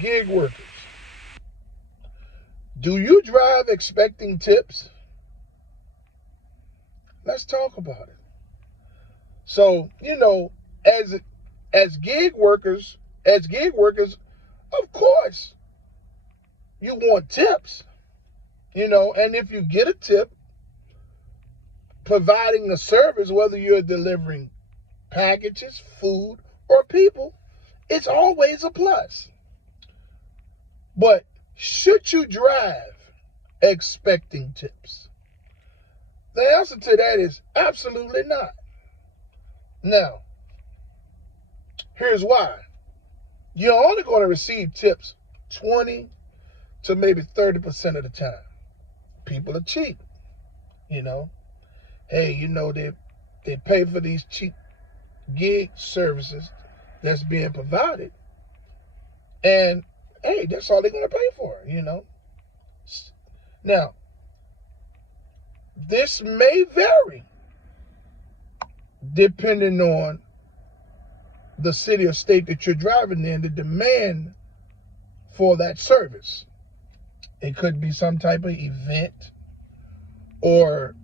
Gig workers. Do you drive expecting tips? Let's talk about it. So, as gig workers, of course, you want tips, and if you get a tip, providing a service, whether you're delivering packages, food, or people, it's always a plus. But should you drive expecting tips? The answer to that is absolutely not. Now, here's why. You're only going to receive tips 20 to maybe 30% of the time. People are cheap, Hey, they pay for these cheap gig services that's being provided. And, hey, that's all they're going to pay for, Now, this may vary depending on the city or state that you're driving in, the demand for that service. It could be some type of event, or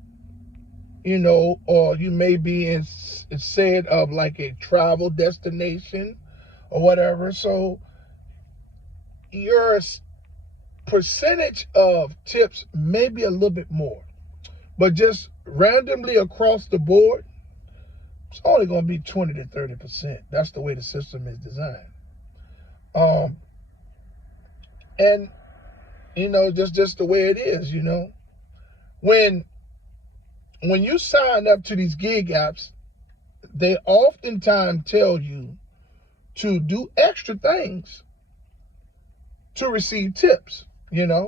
or you may be instead of like a travel destination or whatever. So your percentage of tips may be a little bit more, but just randomly across the board, it's only going to be 20 to 30%. That's the way the system is designed. And just the way it is, When you sign up to these gig apps, they oftentimes tell you to do extra things to receive tips, Now,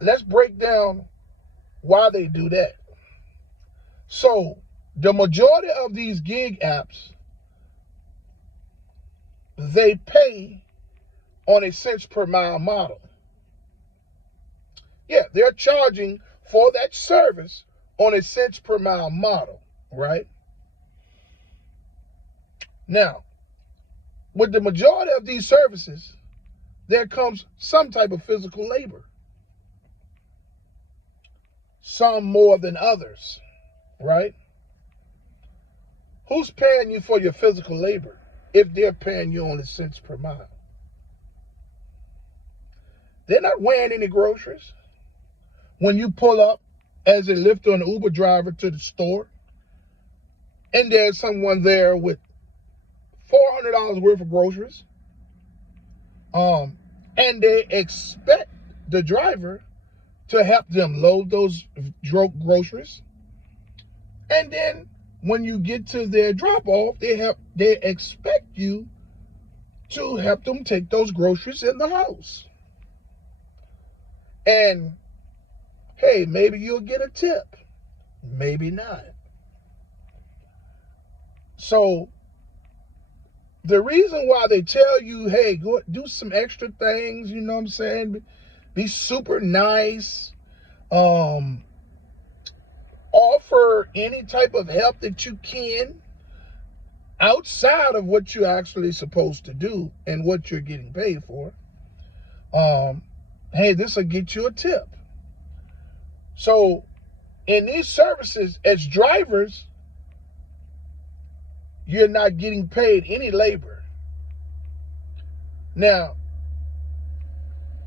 let's break down why they do that. So, the majority of these gig apps, they pay on a cents per mile model. Yeah, they're charging for that service on a cents per mile model, right? Now, with the majority of these services, there comes some type of physical labor. Some more than others, right? Who's paying you for your physical labor if they're paying you only cents per mile? They're not weighing any groceries. When you pull up as a Lyft or an Uber driver to the store, and there's someone there with $400 worth of groceries, and they expect the driver to help them load those groceries, and then when you get to their drop-off, they expect you to help them take those groceries in the house. And hey, maybe you'll get a tip. Maybe not. So the reason why they tell you, hey, go do some extra things, you know what I'm saying? Be super nice. Offer any type of help that you can outside of what you're actually supposed to do and what you're getting paid for. Hey, this will get you a tip. So in these services, as drivers, you're not getting paid any labor. Now,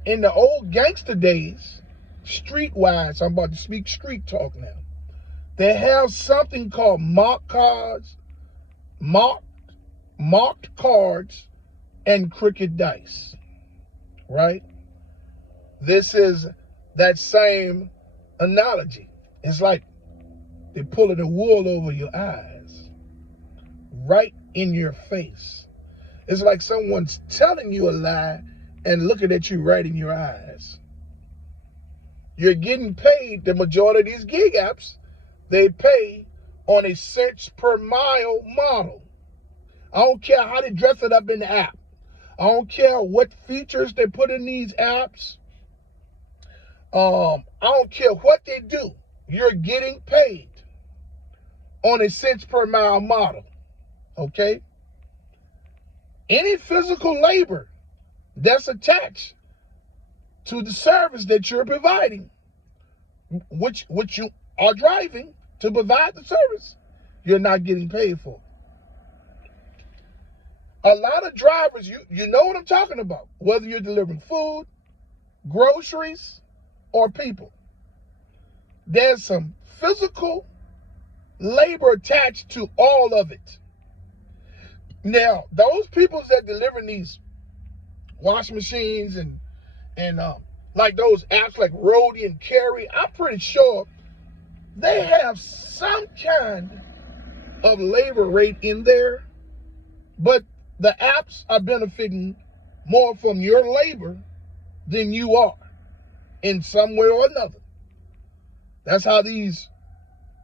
in the old gangster days, streetwise, I'm about to speak street talk now, they have something called marked cards and crooked dice, right? This is that same analogy. It's like they're pulling the wool over your eyes, right in your face. It's like someone's telling you a lie and looking at you right in your eyes. You're getting paid. The majority of these gig apps, they pay on a cents per mile model. I don't care how they dress it up in the app. I don't care what features they put in these apps. I don't care what they do. You're getting paid on a cents per mile model. Okay? any physical labor that's attached to the service that you're providing, which you are driving to provide the service, you're not getting paid for. A lot of drivers, you know what I'm talking about, whether you're delivering food, groceries, or people. There's some physical labor attached to all of it. Now, those people that delivering these wash machines and like those apps like Roadie and Carry, I'm pretty sure they have some kind of labor rate in there, but the apps are benefiting more from your labor than you are in some way or another. That's how these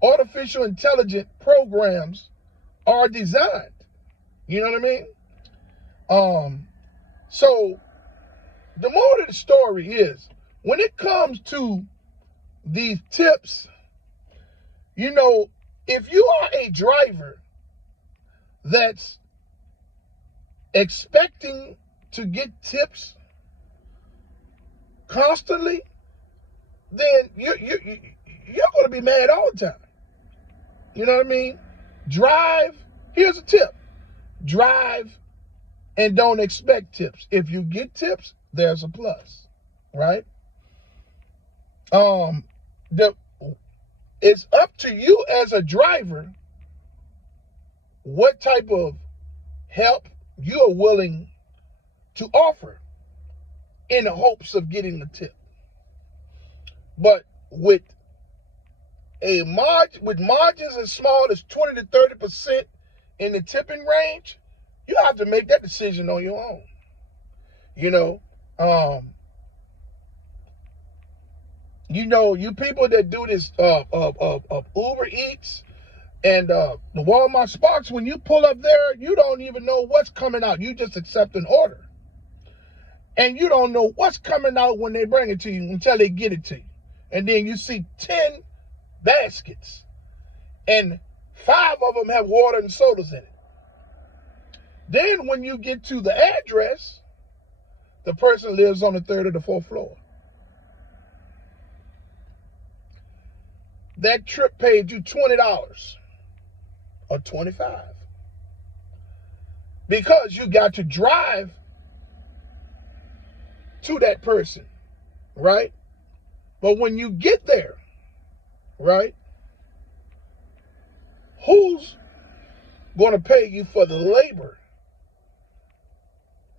artificial intelligent programs are designed. You know what I mean? So the moral of the story is, when it comes to these tips, you know, if you are a driver that's expecting to get tips constantly, then you're going to be mad all the time. You know what I mean? Here's a tip. Drive and don't expect tips. If you get tips, there's a plus, right? It's up to you as a driver what type of help you are willing to offer in the hopes of getting a tip. But with margins as small as 20 to 30% in the tipping range, you have to make that decision on your own. You know, you people that do this Uber Eats and the Walmart Sparks, when you pull up there, you don't even know what's coming out. You just accept an order. And you don't know what's coming out when they bring it to you until they get it to you. And then you see 10 baskets, and 5 of them have water and sodas in it. Then when you get to the address, the person lives on the 3rd or the 4th floor. That trip paid you $20 or $25 because you got to drive to that person, right? But when you get there, right, who's going to pay you for the labor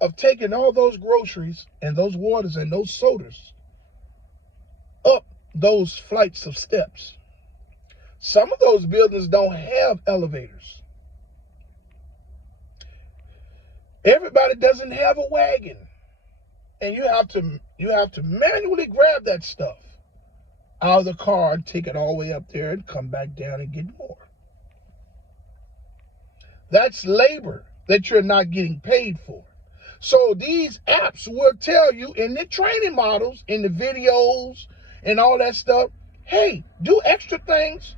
of taking all those groceries and those waters and those sodas up those flights of steps? Some of those buildings don't have elevators. Everybody doesn't have a wagon. And you have to manually grab that stuff out of the car and take it all the way up there and come back down and get more. That's labor that you're not getting paid for. So these apps will tell you in the training models, in the videos and all that stuff, hey, do extra things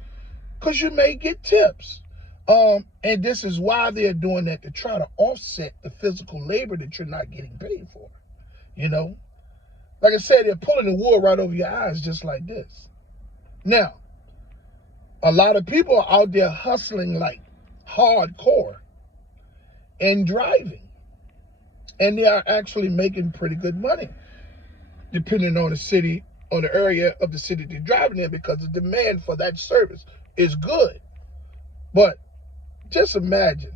because you may get tips. And this is why they're doing that, to try to offset the physical labor that you're not getting paid for. You know, like I said, they're pulling the wool right over your eyes just like this. Now, a lot of people are out there hustling like hardcore and driving. And they are actually making pretty good money, depending on the city or the area of the city they're driving in, because the demand for that service is good. But just imagine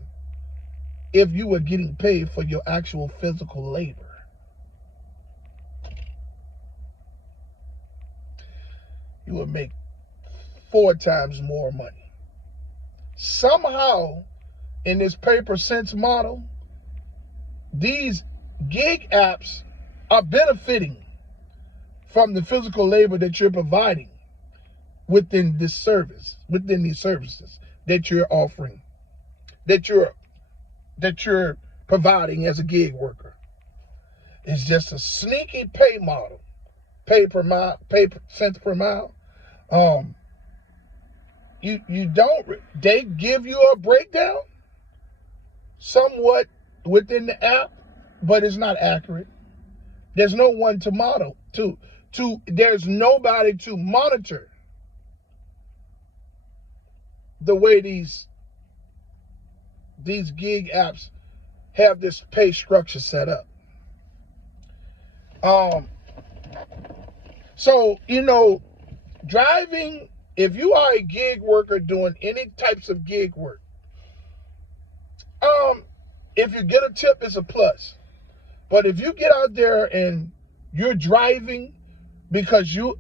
if you were getting paid for your actual physical labor. You would make 4 times more money. Somehow, in this pay-per-cents model, these gig apps are benefiting from the physical labor that you're providing within this service, within these services that you're offering, that you're providing as a gig worker. It's just a sneaky pay model, pay per mile, cents per mile. They give you a breakdown somewhat within the app, but it's not accurate. There's no one to model there's nobody to monitor the way these gig apps have this pay structure set up. So, driving, if you are a gig worker doing any types of gig work, if you get a tip, it's a plus. But if you get out there and you're driving because you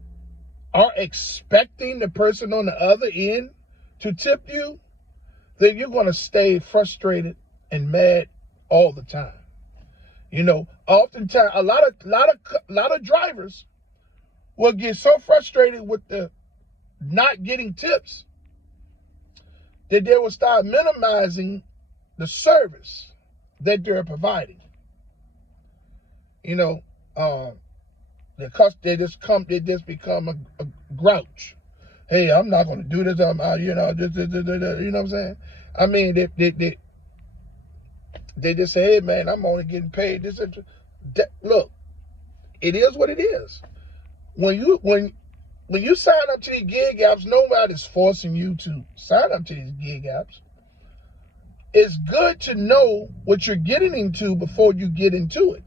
are expecting the person on the other end to tip you, then you're going to stay frustrated and mad all the time. Oftentimes, a lot of drivers will get so frustrated with the not getting tips that they will start minimizing the service that they're providing. They just become a grouch. Hey, I'm not going to do this. You know what I'm saying? I mean, they just say, hey, man, I'm only getting paid this. Look, it is what it is. When you sign up to these gig apps, nobody's forcing you to sign up to these gig apps. It's good to know what you're getting into before you get into it.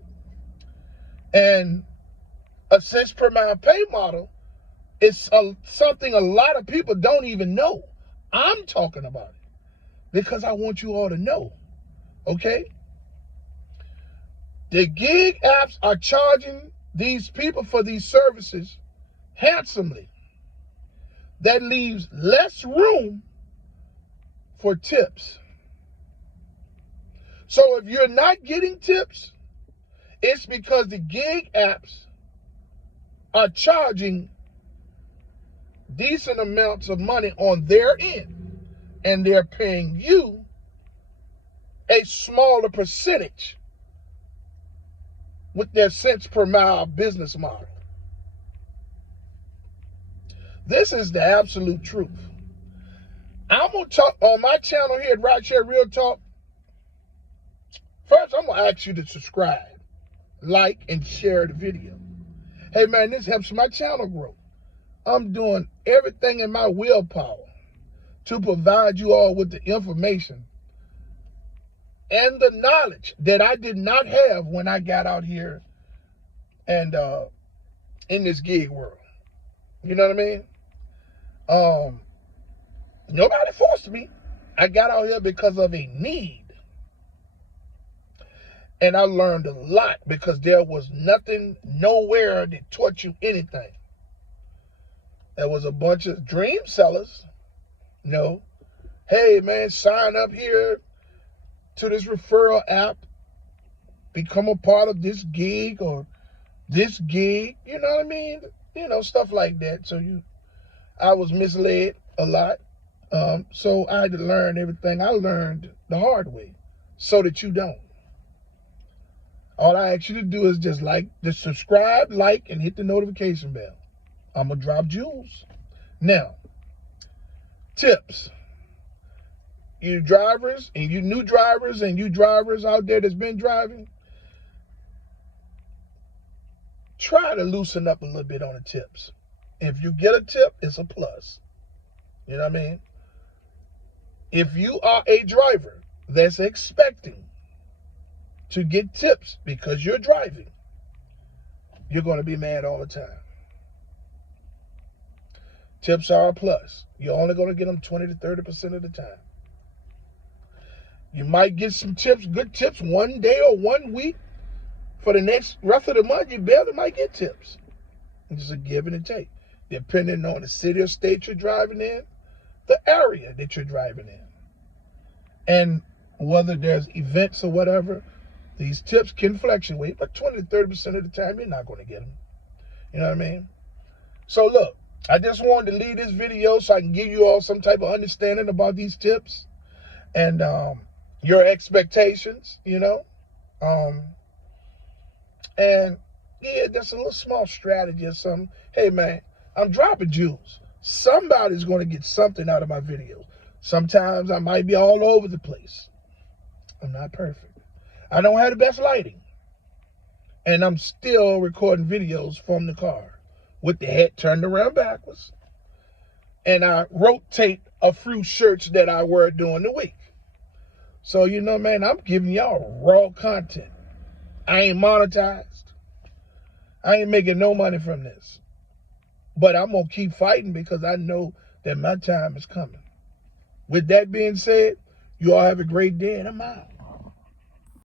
And a cents per mile pay model is something a lot of people don't even know. I'm talking about it because I want you all to know, okay? The gig apps are charging these people for these services handsomely. That leaves less room for tips. So if you're not getting tips, it's because the gig apps are charging decent amounts of money on their end, and they're paying you a smaller percentage with their cents per mile business model. This is the absolute truth. I'm going to talk on my channel here at Rideshare Real Talk. First, I'm going to ask you to subscribe, like, and share the video. Hey, man, this helps my channel grow. I'm doing everything in my willpower to provide you all with the information and the knowledge that I did not have when I got out here and in this gig world. You know what I mean? Nobody forced me. I got out here because of a need. And I learned a lot because there was nothing, nowhere that taught you anything. There was a bunch of dream sellers, hey, man, sign up here to this referral app, become a part of this gig or this gig, you know what I mean? Stuff like that. So I was misled a lot. So I had to learn everything I learned the hard way so that you don't. All I ask you to do is just subscribe, like, and hit the notification bell. I'm going to drop jewels. Now, tips. You drivers and you new drivers and you drivers out there that's been driving, try to loosen up a little bit on the tips. If you get a tip, it's a plus. You know what I mean? If you are a driver that's expecting to get tips because you're driving, you're going to be mad all the time. Tips are a plus. You're only going to get them 20 to 30% of the time. You might get some tips, good tips, one day or 1 week. For the rest of the month, you barely might get tips. It's just a give and take, depending on the city or state you're driving in, the area that you're driving in, and whether there's events or whatever. These tips can fluctuate, but 20 to 30% of the time, you're not going to get them. You know what I mean? So look, I just wanted to leave this video so I can give you all some type of understanding about these tips and your expectations, and yeah, that's a little small strategy or something. Hey, man, I'm dropping jewels. Somebody's going to get something out of my videos. Sometimes I might be all over the place. I'm not perfect. I don't have the best lighting. And I'm still recording videos from the car with the head turned around backwards. And I rotate a few shirts that I wear during the week. So, you know, man, I'm giving y'all raw content. I ain't monetized. I ain't making no money from this. But I'm going to keep fighting because I know that my time is coming. With that being said, you all have a great day and I'm out.